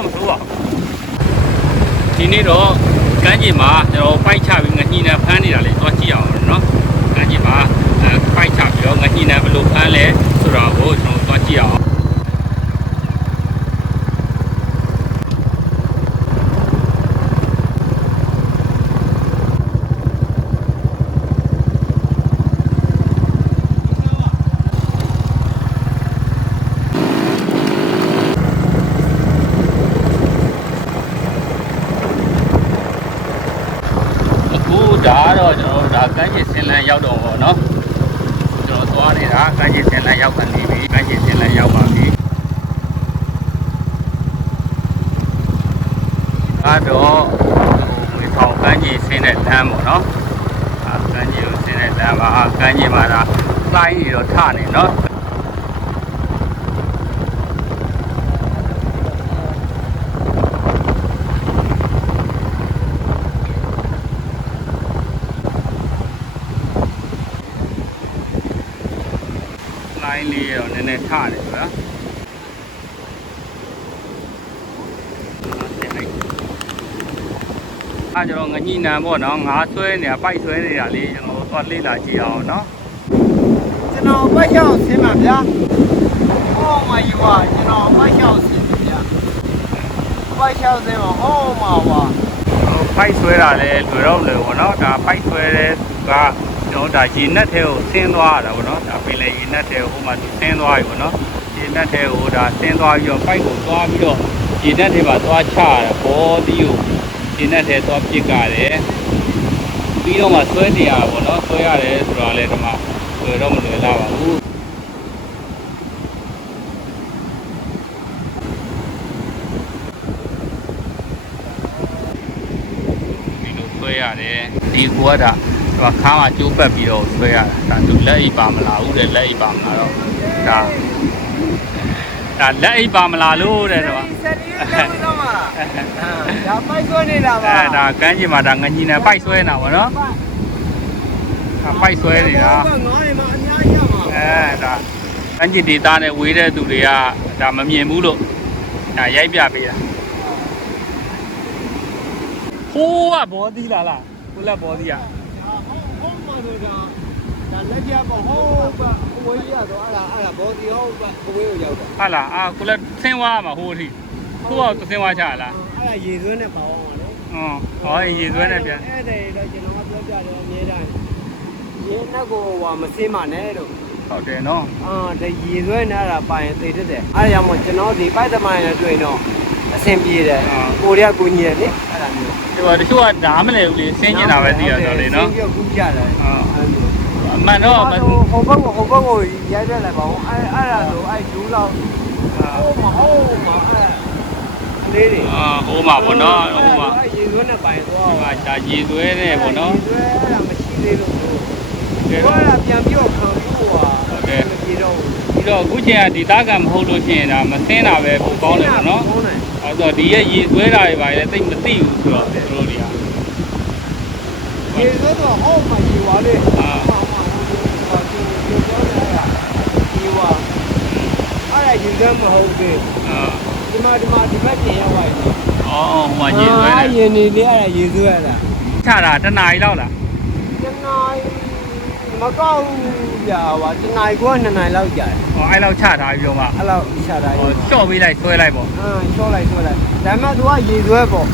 တော့မဆိုးပါဒီနေ့တော့ကမ်းခြေမှာကျွန်တော်ပိုက်ချပြီးငညှိနှံဖမ်းနေတာလေးသွားကြည့်အောင်နော်ကမ်းခြေမှာပိုက်ချပြီးတော့ငညှိနှံဘယ်လိုဖမ်းလဲဆိုတော့ကိုကျွန်တော်သွားကြည့်အောင်ဒါတော့ကျွန်တော်တို့ဒါကမ်းခြေစင်လန်းရောက်တော့ဗောနော်ကျွန်တော်သွားနေတာကမ်းခြေစင်လန်းရောက်ကနေပြီကမ်းခြေစင်လန်းရောက်ပါပြီအဲ့တော့ငွေထောင်ကမ်းခြေစင်တဲ့လမ်းဗောနော်ကမ်းခြေကိုစင်တဲ့လမ်းပါကမ်းခြေမှာဒါတိုင်းနေတော့ထနေနော်လိုင်းလေးတော့နည်းနည်းထတယ်ဗျာအဲ့ကျွန်တော်ငညှိနှံပေါ့နော်ငါးဆွဲနေတာပိုက်ဆွဲနေတာလေးကျွန်တော်သွားလေ့လာကြည့်အောင်နော်ကျွန်တော်ပိုက်ရောက်ဆင်းပါဗျာဟောမှာယူပါကျွန်တော်ပိုက်ရောက်ဆင်းပါဗျာပိုက်ရောက်ဆင်းပါဟောမှာပါပိုက်ဆွဲတာလည်းလွယ်တော့လွယ်ပေါ့နော်ဒါပိုက်ဆွဲတဲ့ကကျွန်တော်ဒါရေနက်ထဲကိုဆင်းသွားတာပေါ့နော်ဒါပင်လေရေနက်ထဲကိုဟိုမှာဆင်းသွားပြီပေါ့နော်ရေနက်ထဲကိုဒါဆင်းသွားပြီးတော့ပိုက်ကိုသွားပြီးတော့ရေနက်ထဲမှာသွားချရတာဘောတီးကိုရေနက်ထဲသွားပစ်ကြတယ်ပြီးတော့မှဆွဲနေရတာပေါ့နော်ဆွဲရတယ်ဆိုတော့လည်းဒီမှာလွယ်တော့မလွယ်လာပါဘူးဒီလိုဆွဲရတယ်ဒီကွာဒါခါမှာကျိုးပတ်ပြီးတော့ဆွဲရတာဒါသူလက်အိပ်ပါမလားဦးတဲ့လက်အိပ်ပါမလားတော့ဒါလက်အိပ်ပါမလားလို့တဲ့တော့ဒါပိုက်ဆွဲနေတာပါဒါကမ်းခြေမှာဒါငညှိနှံပိုက်ဆွဲနေတာပေါ့နော်ပိုက်ဆွဲနေတာငါးနေမှာအများကြီးရမှာဒါကမ်းခြေဒေသနဲ့ဝေးတဲ့သူတွေကဒါမမြင်ဘူးလို့ဒါရိုက်ပြပေးတာဟိုးကဘောသီးလားကိုလက်ဘောသီးอ่ะဒါလက်ပြပေါ့ဟောပါဝေးရတော့အဲ့ဒါဘောဒီဟောပါဝေးကိုရောက်တာဟုတ်လားကိုလက်ဆင်းသွားမှာဟိုအထိကိုကဆင်းသွားချလားအဲ့ဒါရေသွင်းနဲ့ပေါအောင်ပါလို့ဟောရေသွင်းနဲ့ပြန်အဲ့ဒါတော့ကျွန်တော်ကပြောပြတယ်အများတိုင်းရေနဲ့ကိုဟိုမစင်းပါနဲ့လို့ဟုတ်တယ်နော်ဒါရေသွင်းနဲ့အဲ့ဒါပိုင်သိတတ်တယ်အဲ့ဒါကြောင့်မို့ကျွန်တော်ဒီပိုက်သမိုင်းနဲ့တွေ့တော့အဆင်ပြေတယ်ကိုရီးယားကိုကြီးရလေအဲ့ဒါမျိုးဒီမှာတချို့ကဓာမလဲဘူးလေဆင်းကျင်တာပဲသိရတော့လေနော်ဆင်းပြကူးကြတယ်အမှန်တော့ဟိုဘက်ကိုရိုက်ပြလိုက်ပါဦးအဲ့ဒါဆိုအဲ့ဒူးလောက်ဟိုမှာလေးတွေဟိုမှာပေါ့နော်ဟိုမှာရေသွဲနဲ့ပိုင်သွားဒါရေသွဲနဲ့ပေါ့နော်ရေသွဲအဲ့ဒါမရှိသေးလို့တော့အဲ့ဒါပြန်ပြီးတော့ခံဖို့ဟာဟုတ်တယ်ပြီးတော့အခုချိန်ကဒီသားကမဟုတ်လို့ရှိရင်ဒါမဆင်းတာပဲပိုကောင်းတယ်ပေါ့နော်အဲ့တော့ဒီရဲ့ရေသွဲတာတွေပါလေတိတ်မသိဘူးဆိုတော့သူတို့တွေကရေသွဲတော့ဟောမှာရေဝါလေးဒီရေသွဲမဟုတ်ဘူးဒီမှာဒီဘက်ပြင်ရောက်ပါပြီဟိုမှာရေသွဲတယ်ရေနေလေအဲ့ဒါရေသွဲရတာချတာတနားရီလောက်လားတနားရီမကောက်ဘူးကြာပါတနားရီက2နာရီလောက်ကြာတယ်အဲ့လောက်ချထားပြီးတော့မှအဲ့လောက်ချထားပြီးချော့ပေးလိုက်ဆွဲလိုက်ပေါ့ချော့လိုက်ဒါပေမဲ့ तू ကရေသွဲပေါ့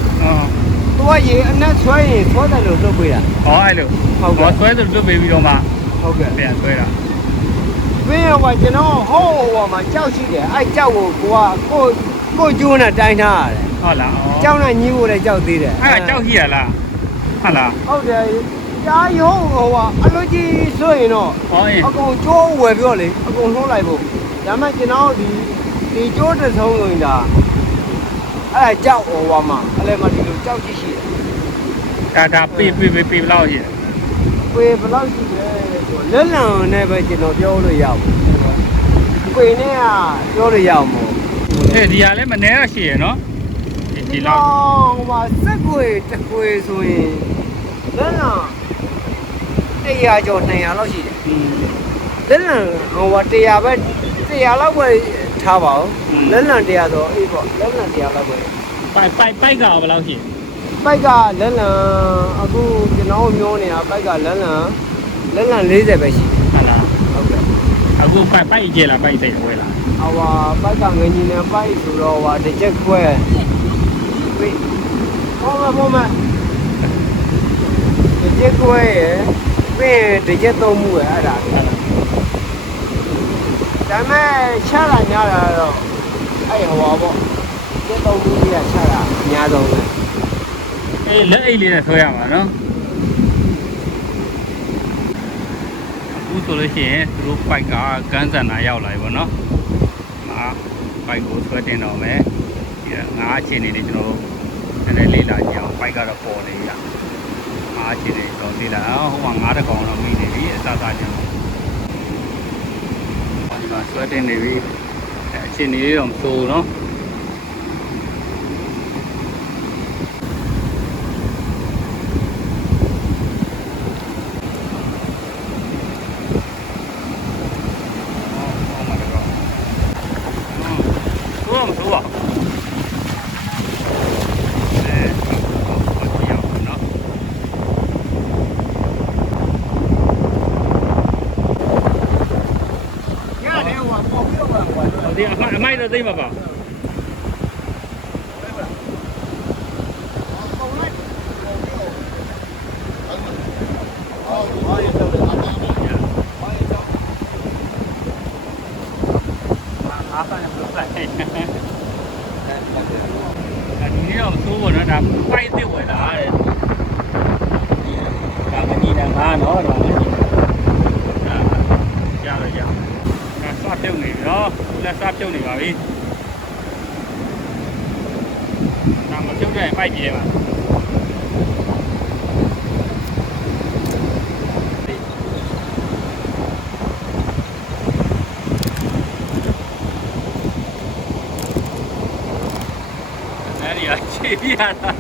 तू ကရေအနက်ဆွဲရင်ဆွဲတယ်လို့လုပ်ပေးတာအဲ့လိုဟုတ်ဆွဲတယ်လုပ်ပေးပြီးတော့မှဟုတ်ကဲ့ပြန်ဆွဲတာဘင်းရောကျွန်တော်ဟိုးမှာကြောက်ရှိတယ်အဲ့ကြောက်ကိုကိုကျိုးနဲ့တိုင်းထားရတယ်ဟုတ်လားကြောက်နဲ့ညီးဖို့လည်းကြောက်သေးတယ်အဲ့ကြောက်ရှိရလားဟုတ်လားဟုတ်တယ်ကြားရုံးအလိုကြီးဆိုရင်တော့အကုန်ကျိုးဝယ်ပြောလေအကုန်လှုံးလိုက်ဖို့ဒါမှကျွန်တော်ဒီကျိုးတစ်ဆုံးဆိုရင်ဒါအဲ့ကြောက်မှာအဲ့လေမှဒီလိုကြောက်ကြည့်ရှိတယ်ဒါပေးဘယ်လောက်ရှိတယ်ပေးဘယ်လောက်ရှိတယ်လက်လံနဲ့ပဲကျွန်တော်ပြောလို့ရဘူးခွေနဲ့ကပြောလို့ရအောင်မို့ဒီဟာလည်းမနှဲတော့ရှိရနော်ဒီလောက်ဟိုမှာစက်ခွေတစ်ခွေဆိုရင်လက်လံ100ကျော်200လောက်ရှိတယ်လက်လံဟို100ပဲ100လောက်ပဲထ ထားပါဘူးလက်လံတရားတော့အေးပေါ့လက်လံတရားပဲပဲ ပိုက်ကဘယ်လောက်ရှိ ပိုက်ကလက်လံအခုကျွန်တော်မျိုးနေတာပိုက်ကလက်လံ40ပဲရှိတယ် ဟုတ်လား ဟုတ်ကဲ့ အခုပိုက်ကျလားပိုက်စိတ်ဝဲလား ဟိုဟာပိုက်ကငကြီးနဲ့ပိုက်ဆိုတော့ဟာတစ်ချက်ခွဲပြီးပေါ်မှာတစ်ချက်ခွဲရယ်ပြီးတစ်ချက်သုံးမှုရယ်အဲ့ဒါဒါမဲ့ချတာညာတာတော့အဲ့ဟိုပါပေါ့တစ်ချက်သုံးမှုကြီးကချတာအများဆုံးပဲ အေးလက်အိတ်လေးနဲ့ဆွဲရမှာနော်အခုဆိုလို့ရှိရင်သူတို့ပိုက်ကကန်းစံနာရောက်လာပြီပေါ့နော်ငါပိုက်ကိုဆွဲတင်တော့မယ်ဒီငါအခြေအနေတွေကျွန်တော်နည်းနည်းလေးလာကြည့်အောင်ပိုက်ကတော့ပေါ်နေရငါအခြေအနေတော့လေးလာဟိုမှာငါးတကောင်တော့မိနေပြီအစစချင်းဒီမှာဆွဲတင်နေပြီအခြေအနေလေးတော့မဆိုးနော်ဒီအမိုက်တော့သိမှာပါဒီနေ့တော့သိုးပေါ်တော့ဒါပိုက်တစ်ဝင်လာတဲ့ဒါမကြီးနဲ့ငါနော်ဒါမကြီးရတော့ရဒါစပြုတ်နေပြီနော်လက်စပြုတ်နေပါပြီဒါမပြုတ်တဲ့ပိုက်ပြေးပါခြေပြရတာ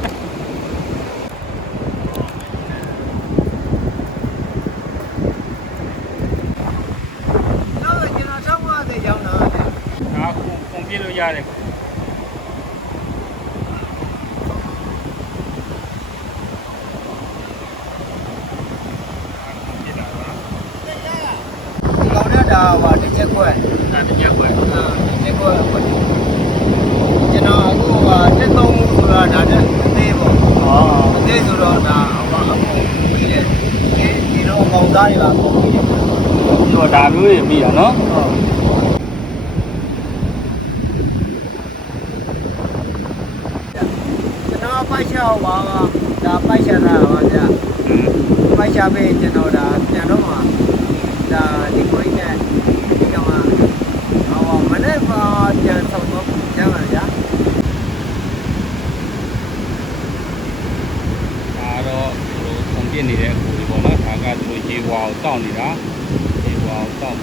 နောက်တော့ကျွန်တော်650ကျောင်းလာတယ် ဒါကုန်ပြလို့ရတယ်ဒီကောင်နဲ့ဒါဟာတစ်ချက်ခွဲ ဒါတကြက်ပဲ တစ်ချက်ခွဲဟုတ်တယ်ကျွန်တော်အခုဟာတက်သုံးမှုဆိုတာဒါတဲ့အသေးပေါ့အသေးဆိုတော့ဒါဟိုအကုန်ပြီးတယ်ဒီတော့အကောင်သားတွေပါအကုန်ပြီးတယ် ဒီတော့ဒါမျိုးတွေပြီးတာနော်ဟုတ်ကျွန်တော်ပိုက်ချောက်ပါဒါပိုက်ချတာပါဗျာပိုက်ချပေးကျွန်တော်ဒါပြန်တော့မှာဒါဒီကိုင်းနဲ့ဒီကောင်ကဟောမနေ့ကပြန်ဆောင်တော့ကျမ်းပါဗျာဒါတော့သူတို့ကုန်ပြနေတဲ့အခုဒီပေါ့နော်ဒါကသူတို့ရေဝါကိုတောက်နေတာရေဝါကိုတောက်